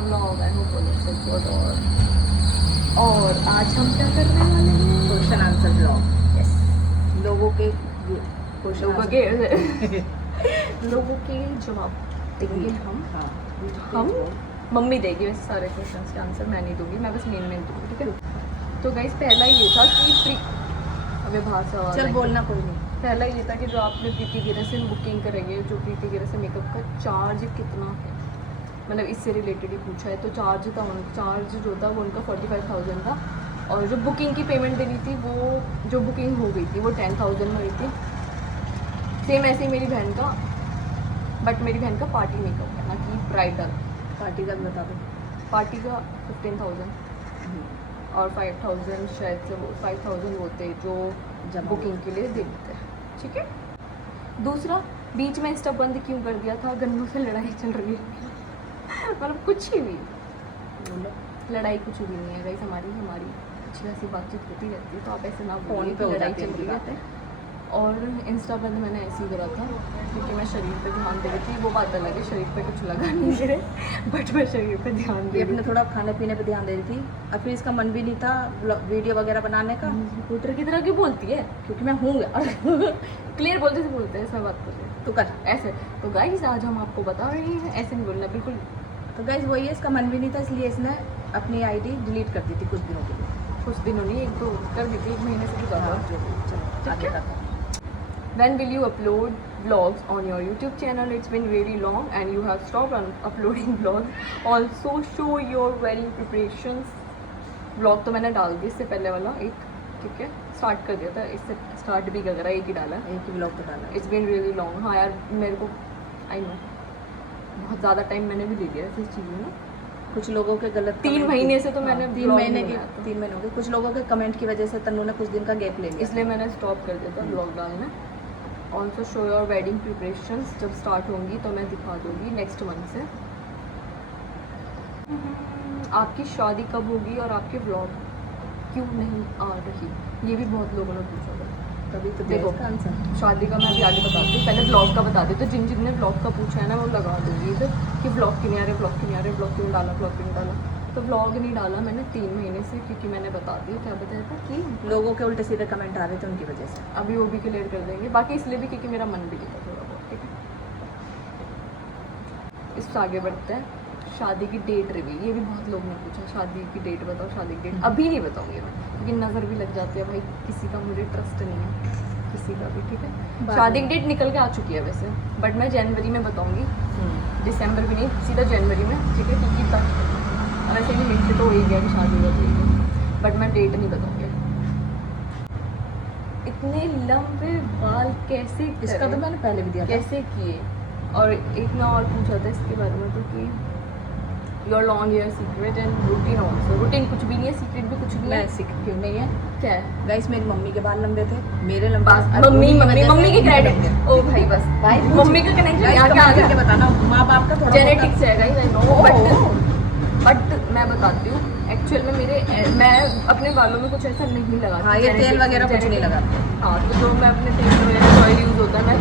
Vlog. I hope so good. और आज हम क्या करने वाले हैं? Question answer blog. यस, लोगों के लोगों के जवाब देंगे हम। हम मम्मी देगी वैसे सारे क्वेश्चंस के आंसर, मैं नहीं दूंगी, मैं बस मेन दूंगी, ठीक है। तो गाइस पहला ये था कि अबे बाहर से आवाज चल आई। बोलना कोई नहीं। पहला ये था कि जो आपने प्रीति गिरा से बुकिंग करेंगे, जो प्रीति गिरा से मेकअप का चार्ज कितना है, मतलब इससे रिलेटेड ही पूछा है। तो चार्ज जो था वो उनका 45,000 था, और जो बुकिंग की पेमेंट देनी थी वो जो बुकिंग हो गई थी वो 10,000 में हुई थी। सेम ऐसे ही मेरी बहन का, बट मेरी बहन का पार्टी मेकअप है ना कि ब्राइडल। पार्टी का भी बता दो। पार्टी का 15,000 और 5,000 शायद से, वो 5,000 होते जो जमा बुकिंग के लिए दे देते हैं, ठीक है। दूसरा, बीच में इंस्टा बंद क्यों कर दिया था? गन्नू से लड़ाई चल रही है मतलब कुछ ही भी बोलो। लड़ाई कुछ भी नहीं है गाइस, हमारी अच्छी खासी बातचीत होती रहती है, तो आप ऐसे ना फोन बोलिए पे कि हो लड़ाई जाती चल रही है। है। और इंस्टा बंद मैंने ऐसे ही करा था क्योंकि मैं शरीर पे ध्यान दे रही थी। वो बात अलग है, शरीर पे कुछ लगा नहीं मेरे, बट मैं शरीर पे ध्यान दे ये रही अपने थोड़ा खाने पीने पे ध्यान दे रही थी, और फिर इसका मन भी नहीं था वीडियो वगैरह बनाने का, पुत्र की तरह क्यों बोलती है? क्योंकि मैं हूँ क्लियर बोलते से बोलते हैं, ऐसा बात कर रहे हैं तो कर। ऐसे। तो गाइस आज हम आपको बता रहे हैं, ऐसे नहीं बोलना बिल्कुल। तो गाइस वही है, इसका मन भी नहीं था, इसलिए इसने अपनी आईडी डिलीट कर दी थी कुछ दिनों के लिए। कुछ दिनों नहीं, एक तो कर दी थी, 1 महीने से भी ज़्यादा। चलो आगे है? का। When will you upload vlogs on your YouTube channel? It's been really long and you have stopped on uploading vlogs. Also show your wedding preparations. Vlog तो मैंने डाल दिया इससे पहले वाला एक, ठीक है, स्टार्ट कर दिया था। इससे स्टार्ट भी कर रहा है, एक ही डाला है। एक ही ब्लॉग पे डाला। It's been really long। हाँ यार, मेरे को आई नो बहुत ज़्यादा टाइम मैंने भी ले लिया इस चीज़ में ना। कुछ लोगों के गलत 3 comment महीने की- से तो मैंने 3 vlog महीने नहीं की बनाया था। 3 महीने हो गए। कुछ लोगों के कमेंट की वजह से तन्नू ने कुछ दिन का गैप ले लिया, इसलिए मैंने स्टॉप कर दिया था ब्लॉग डालना। Also show your wedding preparations, जब स्टार्ट होंगी तो मैं दिखा दूँगी नेक्स्ट मंथ से। आपकी शादी कब होगी और आपके व्लॉग क्यों नहीं आ रही? ये भी बहुत लोगों ने पूछा था। तभी तो देखो, इसका आंसर। शादी का मैं अभी आगे बताती हूँ, पहले व्लॉग का बता देती हूँ। तो जिन ने व्लॉग का पूछा है ना, वो लगा दूँगी इधर कि व्लॉग क्यों नहीं आ रहे, व्लॉग क्यों नहीं आ रहे, व्लॉग क्यों नहीं डाला, व्लॉग क्यों नहीं डाला। तो व्लॉग नहीं डाला मैंने 3 महीने से, क्योंकि मैंने बता दिया, क्या बताया था कि लोगों के उल्टे सीधे कमेंट आ रहे थे उनकी वजह से। अभी वो भी क्लियर कर देंगे। बाकी इसलिए भी क्योंकि मेरा मन भी नहीं था थोड़ा बहुत, ठीक है। इससे आगे बढ़ते हैं, शादी की डेट रिवील। ये भी बहुत लोग ने पूछा, शादी की डेट बताओ, शादी की डेट। अभी नहीं बताऊंगी मैं, क्योंकि नज़र भी लग जाती है भाई, किसी का मुझे ट्रस्ट नहीं है, किसी का भी, ठीक है। शादी की डेट निकल के आ चुकी है वैसे, बट मैं जनवरी में बताऊंगी, दिसंबर भी नहीं, सीधा जनवरी में, ठीक है। क्योंकि तक वैसे भी हिंट तो हो ही गया कि शादी हो जाएगी, बट मैं डेट नहीं बताऊंगी। इतने लंबे बाल कैसे इसका करें? तो मैंने पहले भी दिया था। कैसे किए? और एक ना और पूछा था इसके बारे में, तो कि your long hair secret and routine also. Routine कुछ भी नहीं है, सीक्रेट भी कुछ नहीं मैं है। सीख क्यों नहीं है क्या है? गाइस, मेरी मम्मी के बाल लंबे थे, मेरे लंबे। मम्मी के क्रेडिट। ओ भाई बस, भाई मम्मी का कनेक्शन यहाँ क्या आ गया? बताना, माँ बाप का थोड़ा जेनेटिक्स है गाइस, आई नो, बट मैं बताती हूँ एक्चुअल में मैं अपने बालों में कुछ ऐसा नहीं लगा। हाँ, ये तेल वगैरह कुछ नहीं लगा। हाँ, तो जो मैं अपने तेल वगैरह ऑयल यूज़ होता है, मैं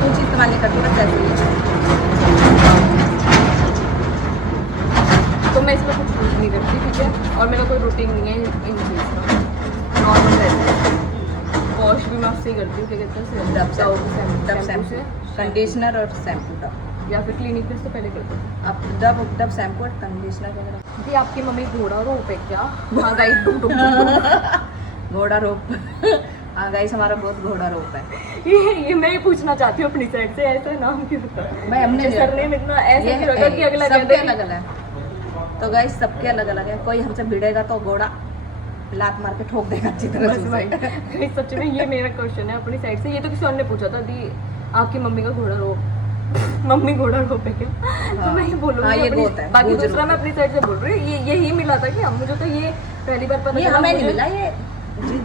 कुछ इस्तेमाल नहीं करती, बस ऐसे ही। तो मैं इसमें कुछ यूज़ नहीं करती, ठीक है। और मेरा कोई रूटीन नहीं है इन चीज़ का, नॉर्मल रहता है। वॉश भी मैं उससे ही करती हूँ, क्या कहते हैं, डब शैम्पू शैम्पू, से, कंडीशनर और शैम्पू डब, या फिर क्लिनिक प्लस तो पहले करते थे। अब डब शैम्पू और कंडीशनर वगैरह। जी आपकी मम्मी घोड़ा रोप है क्या? हाँ गाइस, घोड़ा रोप हाँ गाइस, हमारा बहुत घोड़ा रोप है। ये मैं ही पूछना चाहती हूँ अपनी साइड से, ऐसा नाम क्यों होता है? भाई हमने सरनेम इतना ऐसे क्यों रखा कि अगला सबके कहता अलग अलग है। तो गाइस सबके अलग अलग है, कोई हमसे भिड़ेगा तो घोड़ा लात मार के ठोक देगा अच्छी तरह बस से। भाई सच में ये मेरा क्वेश्चन है अपनी साइड से। ये तो किसी और ने पूछा था, दी आपकी मम्मी का घोड़ा रोप, मम्मी घोड़ा रोप है क्या? तो मैं ये बोलूँगी हाँ, ये अपनी, गोत है, बाकी गुजर दूसरा मैं अपनी साइड से बोल रही हूँ। ये यही मिला था कि मुझे तो ये पहली बार पता ये चला। हमें नहीं मिला, ये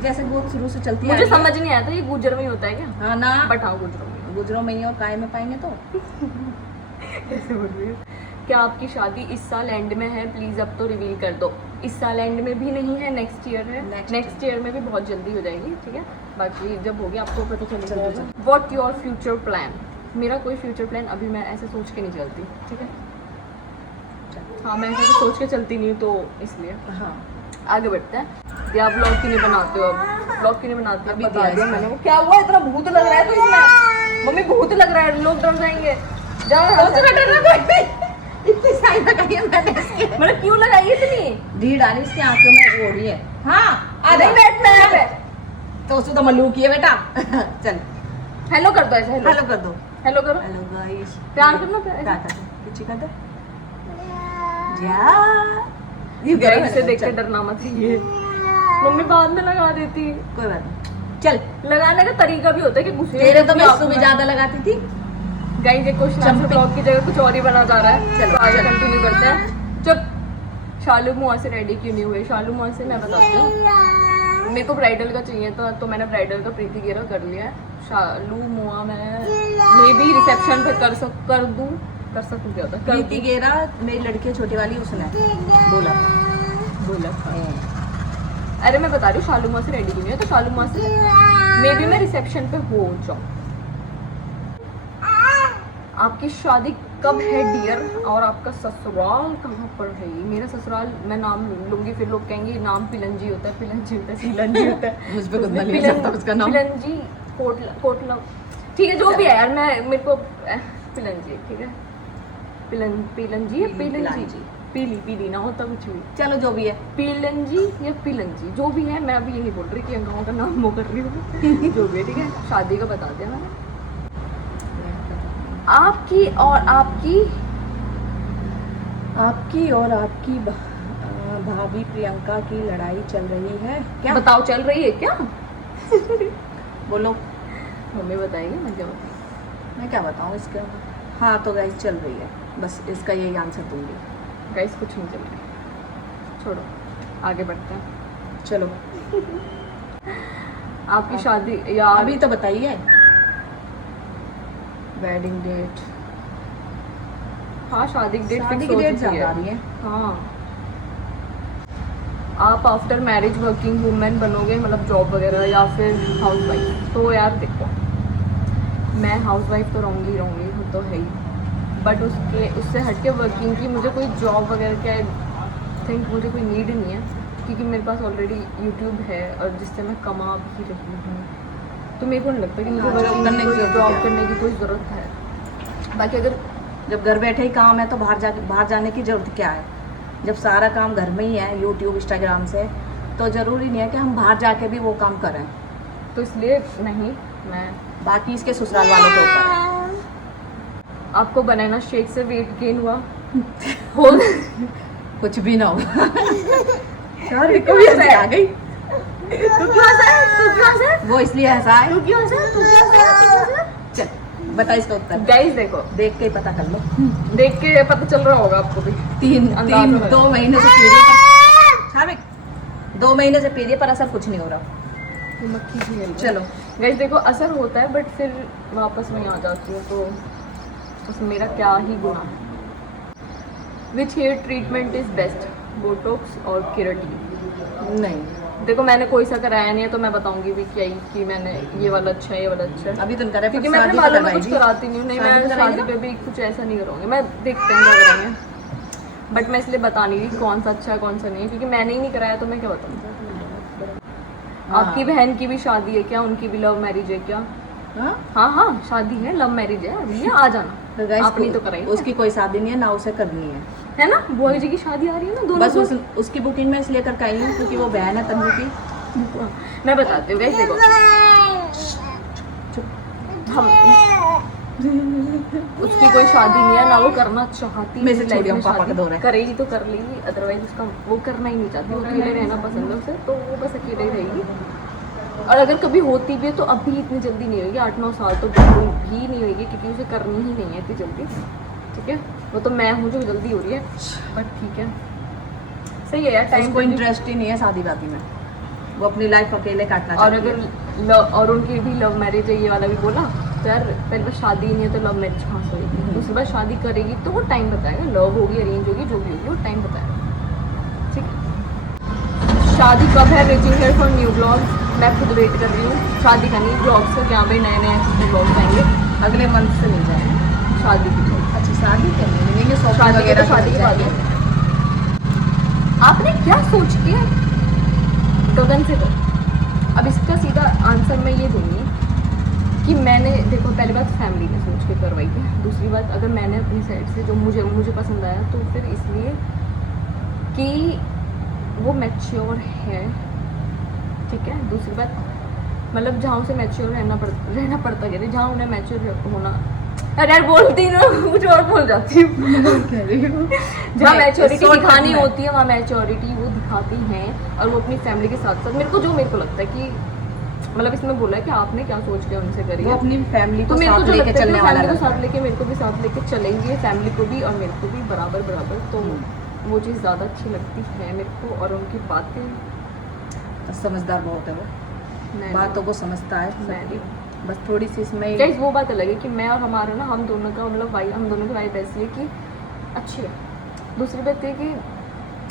जैसे बहुत शुरू से चलती है। मुझे समझ नहीं आया था ये गुजर में ही होता है क्या? हाँ ना, बट हाँ गुजरों में। गुजरों में ही और काय में पाएंगे तो। कैसे बोल रही हूँ? क्या आपकी शादी इस साल एंड में है? प्लीज़ अब तो रिवील कर दो। इस साल एंड में भी नहीं है, नेक्स्ट ईयर है। नेक्स्ट ईयर में भी बहुत जल्दी हो जाएगी, ठीक है। बाकी जब होगी आपको पता चल जाएगा। What your future plan? मेरा कोई फ्यूचर प्लान अभी मैं ऐसे सोच के नहीं चलती, ठीक है। हाँ मैं ऐसा तो सोच के चलती नहीं हूँ तो इसलिए हाँ आगे बढ़ते हैं। ये आप ब्लॉग क्यों नहीं बनाते हो? अब ब्लॉग क्यों नहीं बनाते हो? अभी बता दिया दिया इसमें। मैंने। वो क्या हुआ? इतना भूत लग रहा है तो इसमें। मम्मी भूत लग रहा है, लोग डर जाएंगे। जाओ यहाँ से। डरना कोई इतनी सारी लगाई है मैंने इसके। मतलब क्यों लगाई इतनी? ढील डाली इसकी आंखों में वो हो रही है। हाँ आ नहीं बैठना है यहाँ पे। तो उसको तो मल्लू की है बेटा। चल हेलो कर दो ऐसे। हेलो हेलो कर दो। हेलो करो। Hello guys. प्यार करना प्यार। क्या कर दो पीछे कर दो जा यू गाइस इसे देख के डरना मत ये। मम्मी बाद में लगा देती। कोई बात नहीं चल। लगाने का तरीका भी होता है कि गुस्से तेरे तो मैं सुबह ज्यादा लगाती थी। गाइस ये क्वेश्चन आंसर ब्लॉग की जगह कुछ और ही बना जा रहा है। चलो, तो आगे चलो। कंटिन्यू करते हैं। चुप। शालू मुआ से रेडी क्यों नहीं हुए? शालू मुआ से मैं बताती हूँ। मेरे को ब्राइडल का चाहिए था तो मैंने ब्राइडल का प्रीति गेरा कर लिया है। शालू मुआ मैं मे भी रिसेप्शन पे कर सकूँ क्या होता है? प्रीति गेरा मेरी लड़की है छोटी वाली उसने बोला बोला था। अरे मैं बता रही हूँ शालू मुआ से रेडी क्यों नहीं है? तो शालू मुआ से मे भी मैं रिसेप्शन पे हो जाऊँ। आपकी शादी कब है डियर? और आपका ससुराल कहाँ पर है? मेरा ससुराल मैं नाम लूंगी फिर लोग कहेंगे नाम पिलंजी होता है, पिलंजी होता है, सिलंजी होता है। मुझ पे कुछ नहीं सकता उसका नाम। पिलंजी कोटला ठीक है जो भी है यार। मैं मेरे को पिलंजी है, ठीक है। पिलंजी है पिलंजी पीली ना होता कुछ भी। चलो जो भी है पिलंजी या पिलंजी जो भी है। मैं अभी यही बोल रही कि गाँव का नाम वो कर रही हूँ। जो भी है ठीक है। शादी का बता दिया मैंने। आपकी और आपकी भाभी प्रियंका की लड़ाई चल रही है क्या? बताओ चल रही है क्या? बोलो मम्मी बताएगी मैं क्या बताऊँ? मैं क्या बताऊँ इसका। हाँ तो गाइस चल रही है बस इसका यही आंसर दूंगी। गाइस कुछ नहीं चल रहा, छोड़ो आगे बढ़ते हैं। चलो आपकी शादी यार अभी तो बताइए वेडिंग डेट। हाँ शादी की डेट शादी की डेट ज्यादा आ रही है। हाँ आप आफ्टर मैरिज वर्किंग वूमेन बनोगे मतलब जॉब वगैरह या फिर हाउस वाइफ? तो यार देखो मैं हाउस वाइफ तो रहूँगी वो तो है ही। बट उससे हटके वर्किंग की मुझे कोई जॉब वगैरह के आई थिंक मुझे कोई नीड नहीं है क्योंकि मेरे पास ऑलरेडी यूट्यूब है और जिससे मैं कमा भी रही हूँ। तो मेरे को नहीं लगता कि मुझे जॉब करने की कोई ज़रूरत है। बाकी अगर जब घर बैठे ही काम है तो बाहर जाने की जरूरत क्या है? जब सारा काम घर में ही है यूट्यूब इंस्टाग्राम से तो ज़रूरी नहीं है कि हम बाहर जाके भी वो काम करें। तो इसलिए नहीं मैं बाकी इसके ससुराल वालों के ऊपर है। आपको बनाना शेक से वेट गेन हुआ हो कुछ भी ना हो। यार कभी ऐसे आ गई तू क्यों हंसा है? वो इसलिए हंसा है। तू क्यों हंसा है? चल बता इसका उत्तर। गाइस देखो देख के ही पता कर लो। देख के पता चल रहा होगा आपको भी। अंदाज़ हो रहा है। 2 महीने से पी रही है 2 महीने से पी रही है पर असर कुछ नहीं हो रहा। ये मक्खी झेल रही है। चलो गाइस देखो असर होता है बट फिर वापस वहीं आ जाती है तो उसमें मेरा क्या ही गुनाह है। Which hair treatment is best, botox और केराटिन? नहीं देखो मैंने कोई सा कराया नहीं है तो मैं बताऊंगी भी क्या ही कि मैंने ये वाला अच्छा है ये वाला अच्छा है। अभी तो करा क्योंकि मैं अपने बालों में कुछ कराती नहीं हूँ। नहीं मैं शादी पे भी कुछ ऐसा नहीं करूँगी। मैं देखते हैं क्या करेंगे बट मैं इसलिए बता नहीं रही कौन सा अच्छा है कौन सा नहीं है क्योंकि मैंने ही नहीं कराया तो मैं क्या बताऊँ। आपकी बहन की भी शादी है क्या? उनकी भी लव मैरिज है क्या? हाँ शादी है लव मैरिज है। अभी आ जाना तो गाइस आपने तो कराई उसकी कोई शादी नहीं है ना उसे करनी है ना। बुआ जी की शादी आ रही है ना दोनों बस उसकी बुकिंग में इसलिए करके आई हूँ क्योंकि वो बहन है तन्नू की। मैं बताती हूँ गाइस देखो हम उसकी कोई शादी नहीं है ना वो करना चाहती मैं से लाइफ छोड़ी में हूँ, पापा शादी का दौर है। करेगी तो कर लेगी अदरवाइज उसका वो करना ही नहीं चाहती। वो अकेले रहना पसंद है उसे तो वो बस अकेले ही रहेगी। और अगर कभी होती भी है तो अभी इतनी जल्दी नहीं होगी। 8-9 साल तो बिल्कुल भी नहीं होगी क्योंकि उसे करनी ही नहीं है इतनी जल्दी। ठीक है वो तो मैं हूँ जो जल्दी हो रही है बट ठीक है सही है यार। टाइम को इंटरेस्ट ही नहीं है शादी वादी में। वो अपनी लाइफ अकेले काटना और चाहती है। अगर और उनकी भी लव मैरिज है ये वाला भी बोला तो यार पहले बस शादी नहीं है तो लव मैरिज कहाँ से होगी? दूसरी बार शादी करेगी तो वो टाइम बताएगा। लव होगी अरेंज होगी जो भी होगी वो टाइम बताएगा। ठीक है शादी कब है? Waiting here for new blog. मैं खुद वेट कर रही हूँ शादी का नहीं ब्लॉग से जहाँ पे नए नए ब्लॉग आएंगे। अगले मंथ से मिल जाएंगे शादी की ब्लॉग। अच्छा शादी करनी है शादी के बाद आपने क्या सोच के गगन से दो। अब इसका सीधा आंसर मैं ये दूंगी कि मैंने देखो, पहली बात फैमिली ने सोच के करवाई है, दूसरी बात अगर मैंने अपनी साइड से जो मुझे पसंद आया तो फिर इसलिए कि वो मैच्योर है, ठीक है। दूसरी बात मतलब जहाँ उसे मैच्योर रहना पड़ता है, जहाँ उन्हें मैच्योर होना, अरे यार बोलती ना कुछ और बोल जाती हूँ जहाँ मैच्योरिटी दिखानी होती है वहाँ मैच्योरिटी वो दिखाती हैं, और वो अपनी फैमिली के साथ साथ मेरे को लगता है कि मतलब इसमें बोला है कि आपने क्या सोच के उनसे करी वो है, अपनी फैमिली तो को मेरे को साथ जो लेके लगता है चलने वाला फैमिली को रहता साथ है। लेके मेरे को भी साथ लेके चलेंगे, फैमिली को भी और मेरे को भी बराबर, तो वो चीज़ ज़्यादा अच्छी लगती है मेरे को। और उनकी बातें समझदार बहुत है वो, मैं बातों को समझता है मैं सबकी। बस थोड़ी सी इसमें गाइस वो बात अलग है कि मैं और हमारा ना हम दोनों का मतलब हम दोनों की वाइब ऐसी है कि अच्छी है। दूसरी बात ये कि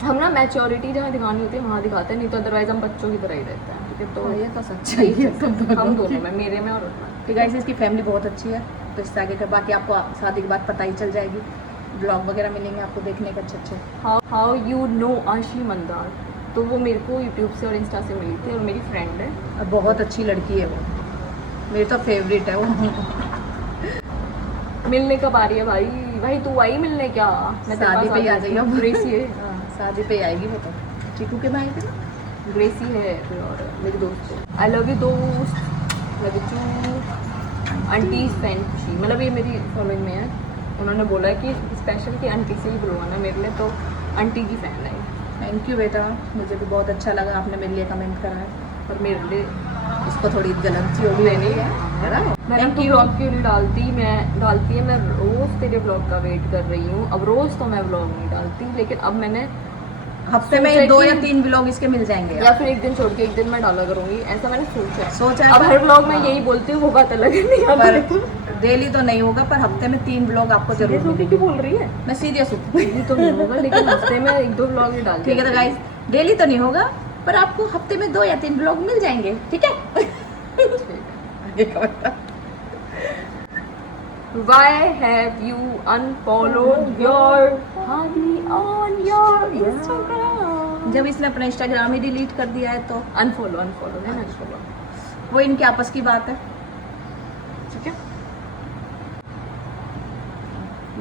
हम ना मैच्योरिटी जहाँ दिखानी होती है वहाँ दिखाते हैं, नहीं तो अदरवाइज हम बच्चों की तरह ही रहते हैं, ठीक है। तो ये तो सच्चाई है हम दोनों में, मेरे में और उसमें। ठीक है। इसकी फैमिली बहुत अच्छी है, तो इससे आगे का बाकी आपको शादी के बाद पता ही चल जाएगी, ब्लॉग वगैरह मिलेंगे आपको देखने के अच्छे। हाउ यू नो आशी मंदार, तो वो मेरे को यूट्यूब से और इंस्टा से मिली थी और मेरी फ्रेंड है और बहुत अच्छी लड़की है वो, मेरी तो फेवरेट है वो। मिलने कब आ रही है भाई तू आई मिलने क्या? मैं तेरे शादी पास पे ही आ जाइए अब। ग्रेसी है, हाँ, शादी पे ही आएगी वो तो। चीकू के भाई थे, ग्रेसी है और मेरी दोस्त है। आई लव यू दोस्त, लव यू आंटी फैन खुशी, मतलब ये मेरी फॉलोइंग में है। उन्होंने बोला है कि स्पेशल की आंटी से ही बुलवाना मेरे लिए, तो आंटी की फ़ैन है। थैंक यू बेटा, मुझे भी बहुत अच्छा लगा आपने मेरे लिए कमेंट करा है। और मेरे लिए इसको थोड़ी गलती होगी नहीं है ना? मैं Thank तो you। ब्लॉग क्यों नहीं डालती, मैं डालती है, मैं रोज़ तेरे ब्लॉग का वेट कर रही हूँ। अब रोज़ तो मैं ब्लॉग नहीं डालती, लेकिन अब मैंने हफ्ते में सोचा 2 कि- या 3 ब्लॉग इसके मिल जाएंगे। या फिर एक दिन छोड़ के एक दिन मैं डाला करूँगी, ऐसा मैंने सोचा है। अब पर- हर ब्लॉग में हाँ। यही बोलती हूँ, वो बात अलग है। नहीं अब पर देखो, डेली तो नहीं होगा, पर हफ्ते में 3 ब्लॉग आपको जरूर सीरियस होके मिलेंगे। क्यों बोल रही है? मैं सीरियस हूँ। डेली तो नहीं होगा, लेकिन हफ्ते में 1-2 ब्लॉग ही डाल ठीक है, तो गाइस डेली तो नहीं होगा, पर आपको हफ्ते में 2 या 3 ब्लॉग मिल जाएंगे, ठीक है। आगे का बता। Why have you unfollowed your honey on your Instagram? जब इसने अपना इंस्टाग्राम ही डिलीट कर दिया है तो अनफॉलो है ना इसको, वो इनके आपस की बात है। ठीक है।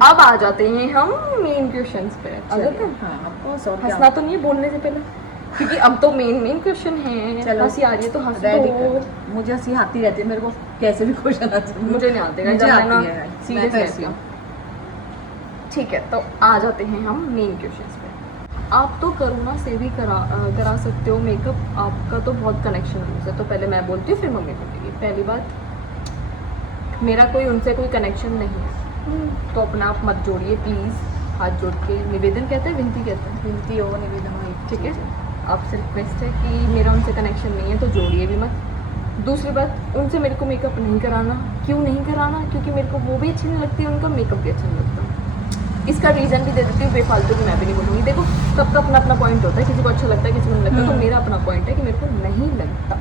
अब आ जाते हैं हम मेन क्वेश्चंस पे। आ जाते हैं? हाँ, आपको सौ हंसना तो नहीं है बोलने से पहले, क्योंकि अब तो मेन क्वेश्चन है। चलो। हंसी आ रही है तो हंस रेडी दो। कर। मुझे हंसी आती रहती है, मेरे को कैसे भी क्वेश्चन आते हैं। मुझे नहीं आते, मुझे जब मैं आती ना है, सीरियस मैं तो रहती ऐसी हूँ। हूँ। ठीक है, तो आ जाते हैं हम मेन क्वेश्चंस पे। आप तो करुणा से भी करा सकते हो मेकअप, आपका तो बहुत कनेक्शन है। तो पहले मैं बोलती हूँ, फिर मम्मी बोलेगी। पहली बात, मेरा कोई उनसे कोई कनेक्शन नहीं है, तो अपना आप मत जोड़िए प्लीज़, हाथ जोड़ के निवेदन कहते हैं, विनती कहते हैं, विनती हो निवेदन हो, ठीक है। आपसे रिक्वेस्ट है कि मेरा उनसे कनेक्शन नहीं है तो जोड़िए भी मत। दूसरी बात, उनसे मेरे को मेकअप नहीं कराना। क्यों नहीं कराना? क्योंकि मेरे को वो भी अच्छी नहीं लगती, उनका मेकअप भी अच्छा नहीं लगता। इसका रीज़न भी दे देती हूँ, बेफालतू की मैं भी नहीं बोलूँगी। देखो, सबका अपना अपना पॉइंट होता है, किसी को अच्छा लगता है, किसी को नहीं लगता। तो मेरा अपना पॉइंट है कि मेरे को नहीं लगता।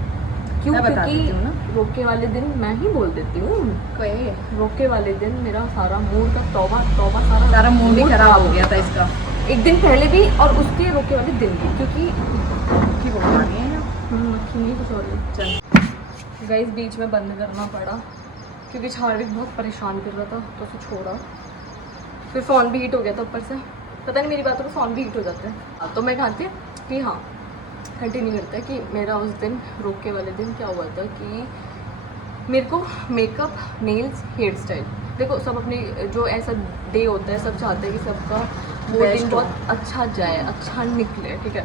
क्यों? मैं बता देती हूँ ना। क्योंकि रोके वाले दिन मैं ही बोल देती हूँ, कोई रोके वाले दिन मेरा सारा मूड का तौबा सारा मूड ही खराब हो गया था इसका। एक दिन पहले भी और उसके रोके वाले दिन भी, क्योंकि की बहुत आ रही है ना। मक्खी नहीं कुछ और नहीं। चल गाइस बीच में बंद करना पड़ा क्योंकि शारीरिक बहुत परेशान कर रहा था, तो उसे छोड़ा। फिर फ़ोन भी हीट हो गया था ऊपर से, पता नहीं मेरी बातों पर फ़ोन भी हीट हो जाता है। तो मैं कहती कि हाँ, कंटिन्यू करता है कि मेरा उस दिन रोके वाले दिन क्या हुआ था कि मेरे को मेकअप, नेल्स, हेयर स्टाइल, देखो सब अपनी जो ऐसा डे होता है, सब चाहते हैं कि सबका वो Best दिन हो। बहुत अच्छा जाए, अच्छा निकले, ठीक है।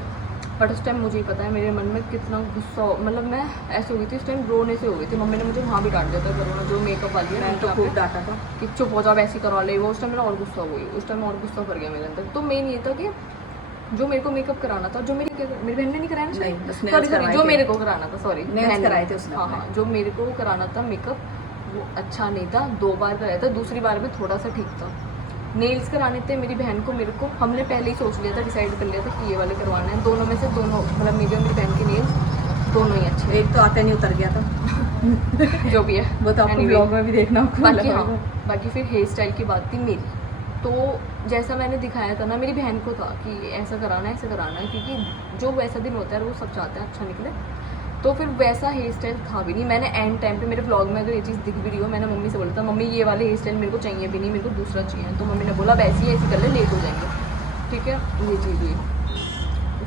बट उस टाइम मुझे ही पता है मेरे मन में कितना गुस्सा मतलब मैं ऐसे हो गई थी उस टाइम, रोने से हो गई थी। मम्मी ने मुझे वहाँ भी डांट दिया था, करोना जो मेकअप वाली है, मैं तो यहाँ खूब पे, डांटा था। कि चुप हो जाओ, वैसे ही करवा ले वो। उस टाइम मेरा और गुस्सा हो गई, उस टाइम और गुस्सा भर गया मेरे अंदर। तो मेन ये था कि जो मेरे को मेकअप कराना था, जो मेरी बहन ने नहीं कराया ना, नहीं, बस nails सॉरी करवाए जो थे। मेरे को कराना था, सॉरी Nails कराए थे उसने हाँ अपने। हाँ, जो मेरे को कराना था मेकअप वो अच्छा नहीं था। 2 बार कराया था, दूसरी बार में थोड़ा सा ठीक था। नेल्स कराने थे मेरी बहन को, मेरे को, हमने पहले ही सोच लिया था, डिसाइड कर लिया था कि ये वाले करवाना है। दोनों में से दोनों, मतलब मेरी और मेरी बहन के नेल्स दोनों ही अच्छे एक तो आते नहीं उतर गया था। हैं, जो भी है वो तो आपको Anyway, ब्लॉग में भी देखना होगा। बाकी हाँ, बाकी फिर हेयर स्टाइल की बात थी मेरी, तो जैसा मैंने दिखाया था ना, मेरी बहन को था कि ऐसा कराना है, ऐसा कराना है, क्योंकि जो वैसा दिन होता है वो सब चाहते हैं अच्छा निकले। तो फिर वैसा हेयर स्टाइल था भी नहीं। मैंने एंड टाइम पे मेरे ब्लॉग में अगर ये चीज़ दिख भी रही हो, मैंने मम्मी से बोला था मम्मी ये वाले हेयर स्टाइल मेरे को चाहिए भी नहीं, मेरे को दूसरा चाहिए। तो मम्मी ने बोला वैसे ही ऐसी कर ले, लेट हो जाएंगे, ठीक है। ये चीज़ हुई।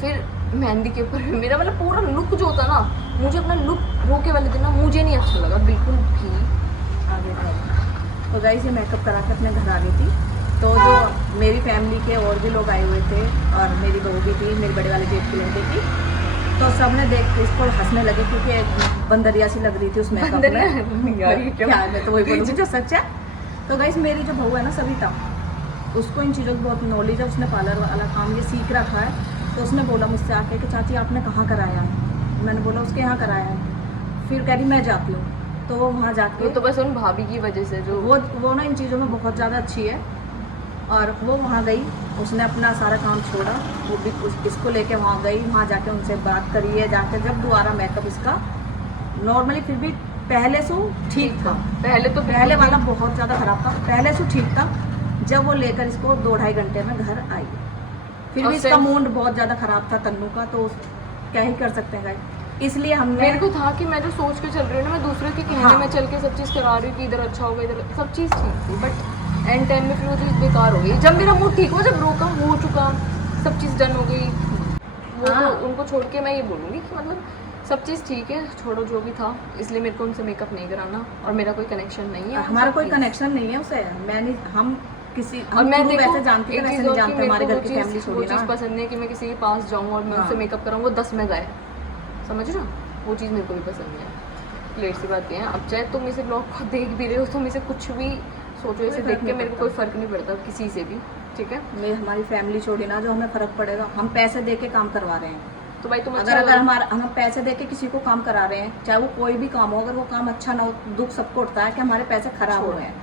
फिर मेहंदी के ऊपर भी मेरा मतलब पूरा लुक जो होता ना, मुझे अपना लुक रोके वाले दिन ना मुझे नहीं अच्छा लगा बिल्कुल भी। आगे तो गाइस ये मेकअप करा के अपने घर आ गई थी। तो जो मेरी फैमिली के और भी लोग आए हुए थे और मेरी बहू भी थी, मेरे बड़े वाले जेठ की लड़की थी, तो सबने देख के इसको हंसने लगे क्योंकि एक बंदरिया सी लग रही थी उस मेकअप में। क्या मैं तो वही बोलूँगी जो सच है। तो गाइस मेरी जो बहू है ना सविता, उसको इन चीज़ों की बहुत नॉलेज है। उसने पार्लर वाला काम ये सीख रखा है। तो उसने बोला मुझसे आके कि चाची आपने कहाँ कराया है? मैंने बोला उसके यहाँ कराया है। फिर कह रही मैं जाती हूँ। तो वो वहाँ जाके तो बस उन भाभी की वजह से जो वो ना इन चीज़ों में बहुत ज़्यादा अच्छी है। और वो वहाँ गई, उसने अपना सारा काम छोड़ा, वो भी इसको लेके वहाँ गई, वहाँ जाके उनसे बात करी है। जाके जब दोबारा मेकअप इसका नॉर्मली फिर भी पहले से ठीक था, पहले वाला बहुत ज़्यादा ख़राब था, पहले से ठीक था। जब वो लेकर इसको 2-2.5 घंटे में घर आई, फिर भी इसका मूड बहुत ज़्यादा ख़राब था तन्नू का। तो क्या ही कर सकते हैं गाइस, इसलिए हमने मेरे को था कि मैं जो सोच के चल रही हूँ ना, मैं दूसरे के कहने हाँ। में चल के सब चीज़ करा रही हूँ कि इधर अच्छा होगा, इधर सब चीज़ ठीक थी। बट एंड टाइम में फिर वो चीज़ बेकार हो गई। जब मेरा मूड ठीक हुआ, जब रोका हो चुका, सब चीज़ डन हो गई, वो हाँ। तो उनको छोड़ के मैं ये बोलूँगी कि मतलब सब चीज़ ठीक है, छोड़ो जो भी था। इसलिए मेरे को उनसे मेकअप नहीं कराना और मेरा कोई कनेक्शन नहीं है। हमारा कोई कनेक्शन नहीं है उसे। मैंने हम किसी और मैं शुरू देखो वैसे जानती एक थी, चीज़ वैसे नहीं और कि जानते मेरे हमारे को घर वो की चीज़ फैमिली वो छोड़ी चीज़ ना। पसंद नहीं है कि मैं किसी के पास जाऊँ और मैं उनसे हाँ। मेकअप कराऊँ, वो 10 में गाए, समझ रहे हो? वो चीज़ मेरे को भी पसंद नहीं है। क्लियर सी बात है। अब चाहे तुम इसे ब्लॉग को देख भी रहे हो, तुम इसे कुछ भी सोचो, इसे कोई देख फर्क के नहीं मेरे को पड़ता। कोई फ़र्क नहीं पड़ता किसी से भी, ठीक है। मेरी हमारी फैमिली छोड़ी ना, जो हमें फ़र्क पड़ेगा। हम पैसे दे के काम करवा रहे हैं। तो भाई तुम अगर हम पैसे दे के किसी को काम करा रहे हैं, चाहे वो कोई भी काम हो, अगर वो काम अच्छा ना हो, दुख सबको उठता है कि हमारे पैसे खराब हुए हैं।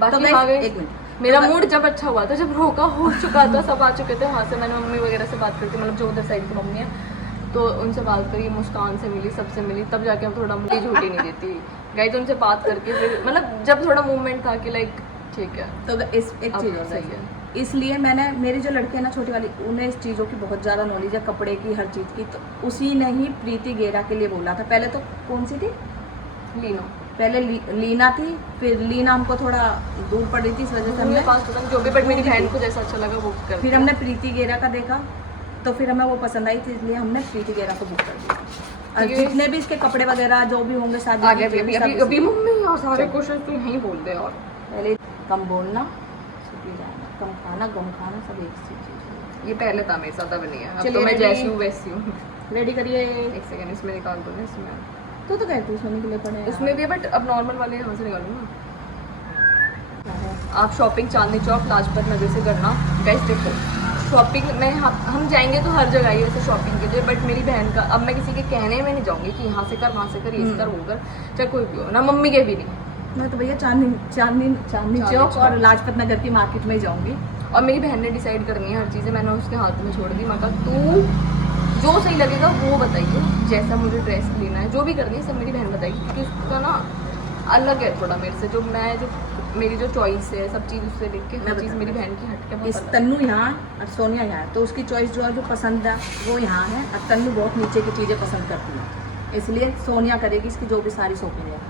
बाकी guys, हाँ, एक मिनट, मेरा तो मूड जब अच्छा हुआ था, जब रोका हो चुका था, सब आ चुके थे वहाँ से, मैंने मम्मी वगैरह से बात करके, मतलब जो उधर साइड की मम्मी है, तो उनसे बात करी, मुस्कान से मिली, सबसे मिली, तब जाके हम थोड़ा मुझे झूठी नहीं देती गाइस। उनसे बात करके फिर मतलब जब थोड़ा मूवमेंट था कि लाइक ठीक है, तो इस एक अब चीज़ और सही है, है। इसलिए मैंने, मेरी जो लड़की है ना छोटी वाली, उन्हें इस चीज़ों की बहुत ज़्यादा नॉलेज है, कपड़े की, हर चीज़ की। तो उसी ने ही प्रीति गेरा के लिए बोला था। पहले तो कौन सी थी? लीनो पहले लीना थी, फिर लीना हमको थोड़ा दूर पड़ रही थी, इस वजह से मेरे हमने पास पता नहीं जो भी, बट मेरी बहन को जैसा अच्छा लगा वो कर फिर हमने प्रीति गेरा का देखा, तो फिर हमें वो पसंद आई थी, इसलिए हमने प्रीति गेरा को बुक कर दिया। और ये- जितने भी इसके कपड़े वगैरह जो भी होंगे शादी आगे की, अभी सब अभी इसमें। अभी मम्मी और सारे चलो। क्वेश्चन तो यहीं बोल दे। और पहले कम बोलना, सीधी जाना, कम खाना, गम खाना, सब एक सी चीज़। ये पहले था मेरे साथ, अब नहीं है। अब चलिए, तो मैं ready? जैसी हूँ वैसी हूँ। रेडी करिए। एक सेकंड इसमें निकाल दो ना, इसमें तो कहती हूँ उसमें निकले पड़े हैं। उसमें भी है, बट अब नॉर्मल वाले यहाँ से निकालूँ ना। क्या है? आप शॉपिंग चांदनी चौक लाजपत नगर से करना गाइस। देखो शॉपिंग में हम जाएंगे तो हर जगह ही वैसे शॉपिंग के लिए, बट मेरी बहन का अब मैं किसी के कहने में नहीं जाऊँगी कि यहाँ से कर, वहाँ से कर, ये से कर, वो कर, चाहे कोई भी हो ना, मम्मी के भी नहीं। मैं तो भैया चांदनी चौक और लाजपत नगर की मार्केट में ही जाऊंगी। और मेरी बहन ने डिसाइड करनी है हर चीज़ें, मैंने उसके हाथ में छोड़ दी। मैं कहा तू जो सही लगेगा वो बताइए, जैसा मुझे ड्रेस लेना है, जो भी करनी है सब मेरी बहन बताएगी, क्योंकि उसका ना अलग है थोड़ा मेरे से, जो मेरी जो चॉइस है, सब चीज़ उससे देख के, हर चीज़ मेरी बहन की हट के बहुत इस अलग है। तन्नू यहाँ और सोनिया यहाँ है, तो उसकी चॉइस जो है, जो पसंद है वो यहाँ है, और तन्नू बहुत नीचे की चीज़ें पसंद करती है, इसलिए सोनिया करेगी इसकी जो भी सारी शॉपिंग है।